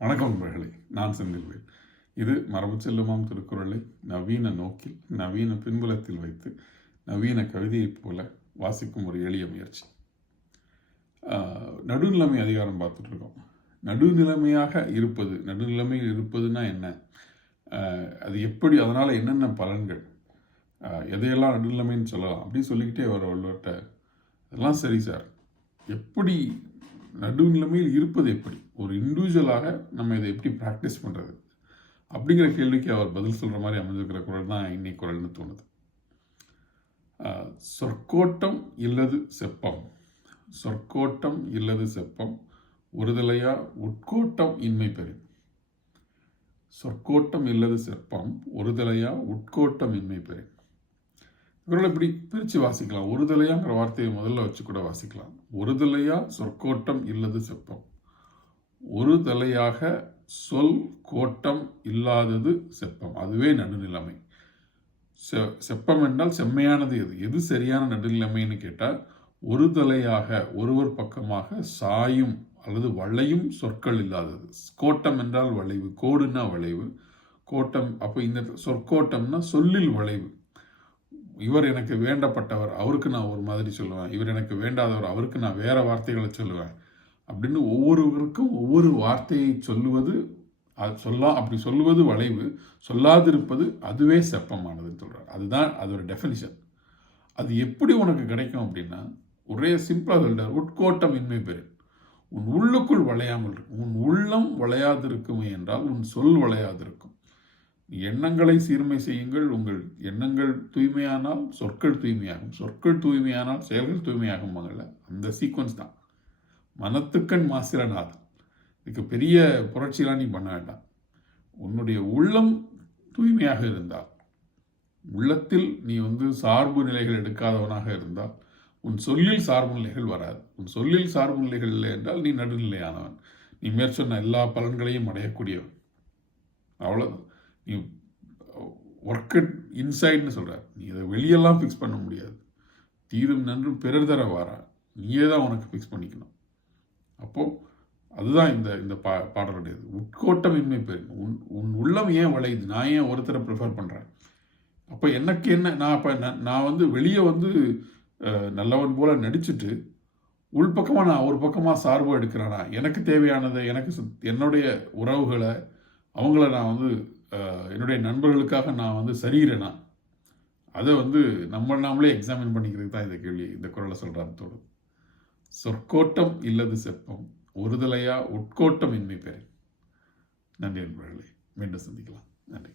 வணக்கம் நண்பர்களே, நான் செந்தில்வேல். இது மரபு செல்லுமாம் திருக்குறளை நவீன நோக்கில், நவீன பின்புலத்தில் வைத்து, நவீன கவிதையைப் போல வாசிக்கும் ஒரு எளிய முயற்சி. நடுநிலைமை அதிகாரம் பார்த்துட்டு இருக்கோம். நடுநிலைமையாக இருப்பது, நடுநிலைமையில் இருப்பதுன்னா என்ன? அது எப்படி, அதனால் என்னென்ன பலன்கள், எதையெல்லாம் நடுநிலைமைன்னு சொல்லலாம் அப்படின்னு சொல்லிக்கிட்டே வர வள்ளுவர்கிட்ட, அதெல்லாம் சரி சார், எப்படி நடுநிலைமையில் இருப்பது எப்படி, ஒரு இண்டிவிஜுவலாக நம்ம இதை எப்படி ப்ராக்டிஸ் பண்ணுறது அப்படிங்கிற கேள்விக்கு அவர் பதில் சொல்கிற மாதிரி அமைஞ்சிருக்கிற குரல் தான் இன்னைக்கு குரல்னு தோணுது. சொற்கோட்டம் இல்லது செப்பம், சொற்கோட்டம் இல்லது செப்பம், ஒருதலையா உட்கோட்டம் இன்மை பெறும். சொற்கோட்டம் இல்லது செப்பம், ஒருதலையா உட்கோட்டம் இன்மை பெறும். குரலை இப்படி பிரித்து வாசிக்கலாம். ஒருதலையாங்கிற வார்த்தையை முதல்ல வச்சு கூட வாசிக்கலாம். ஒருதலையா சொற்கோட்டம் இல்லது செப்பம், ஒரு தலையாக சொல் கோட்டம் இல்லாதது செப்பம், அதுவே நடுநிலைமை. செப்பம் என்றால் செம்மையானது எது, எது சரியான நடுநிலைமைன்னு கேட்டால், ஒரு தலையாக ஒருவர் பக்கமாக சாயும் அல்லது வளையும் சொற்கள் இல்லாதது. கோட்டம் என்றால் வளைவு, கோடுன்னா வளைவு, கோட்டம். அப்போ இந்த சொற்கோட்டம்னா சொல்லில் வளைவு. இவர் எனக்கு வேண்டப்பட்டவர், அவருக்கு நான் ஒரு மாதிரி சொல்லுவேன், இவர் எனக்கு வேண்டாதவர், அவருக்கு நான் வேற வார்த்தைகளை சொல்லுவேன் அப்படின்னு ஒவ்வொருவருக்கும் ஒவ்வொரு வார்த்தையை சொல்லுவது, அப்படி சொல்லுவது வளைவு, சொல்லாதிருப்பது அதுவே செப்பமானதுன்னு சொல்கிறார். அதுதான் அதோட டெஃபினிஷன். அது எப்படி உனக்கு கிடைக்கும் அப்படின்னா, ஒரே சிம்பிளாக சொல்கிறார், உட்கோட்டம் இன்மை பெறும். உன் உள்ளுக்குள் வளையாமல் இருக்கும். உன் உள்ளம் வளையாதிருக்குமே என்றால் உன் சொல் வளையாதிருக்கும். எண்ணங்களை சீர்மை செய்யுங்கள், உங்கள் எண்ணங்கள் தூய்மையானால் சொற்கள் தூய்மையாகும், சொற்கள் தூய்மையானால் செயல்கள் தூய்மையாகும். அந்த சீக்வன்ஸ் தான். மனத்துக்கண் மாசிரநாதன். இதுக்கு பெரிய புரட்சியெல்லாம் நீ பண்ண வேண்டாம். உன்னுடைய உள்ளம் தூய்மையாக இருந்தால், உள்ளத்தில் நீ சார்பு நிலைகள் எடுக்காதவனாக இருந்தால், உன் சொல்லில் சார்பு நிலைகள் வராது. உன் சொல்லில் சார்பு நிலைகள் இல்லை என்றால் நீ நடுநிலையானவன், நீ மேற்சொன்ன எல்லா பலன்களையும் அடையக்கூடியவன். அவ்வளோதான். நீ ஒர்க் இட் இன்சைட்னு சொல்கிறார். நீ இதை வெளியெல்லாம் ஃபிக்ஸ் பண்ண முடியாது. தீதும் நன்றும் பிறர் தர வாரா, நீயே தான் உனக்கு ஃபிக்ஸ் பண்ணிக்கணும். அப்போது அதுதான் இந்த பாடலுடையது. உட்கோட்டம் இன்மை பெறும். உன் உள்ளம் ஏன் வளையுது, நான் ஏன் ஒருத்தரை ப்ரிஃபர் பண்ணுறேன், அப்போ எனக்கு என்ன, நான் வெளியே நல்லவன் போல் நடிச்சுட்டு உள்பக்கமாக நான் ஒரு பக்கமாக சார்பு எடுக்கிறேன்னா, எனக்கு தேவையானதை, எனக்கு என்னுடைய உறவுகளை, அவங்கள நான் என்னுடைய நண்பர்களுக்காக நான் சரிகிறேனா, அதை நாமளே எக்ஸாமின் பண்ணிக்கிறது தான் இந்த கேள்வி, இந்த குரலை சொல்கிறான்னு தோணுது. சொற்கோட்டம் இல்லது செப்பம், ஒருதலையா உட்கோட்டம் இன்மை பெறும். நன்றி நண்பர்களே, மீண்டும் சந்திக்கலாம். நன்றி.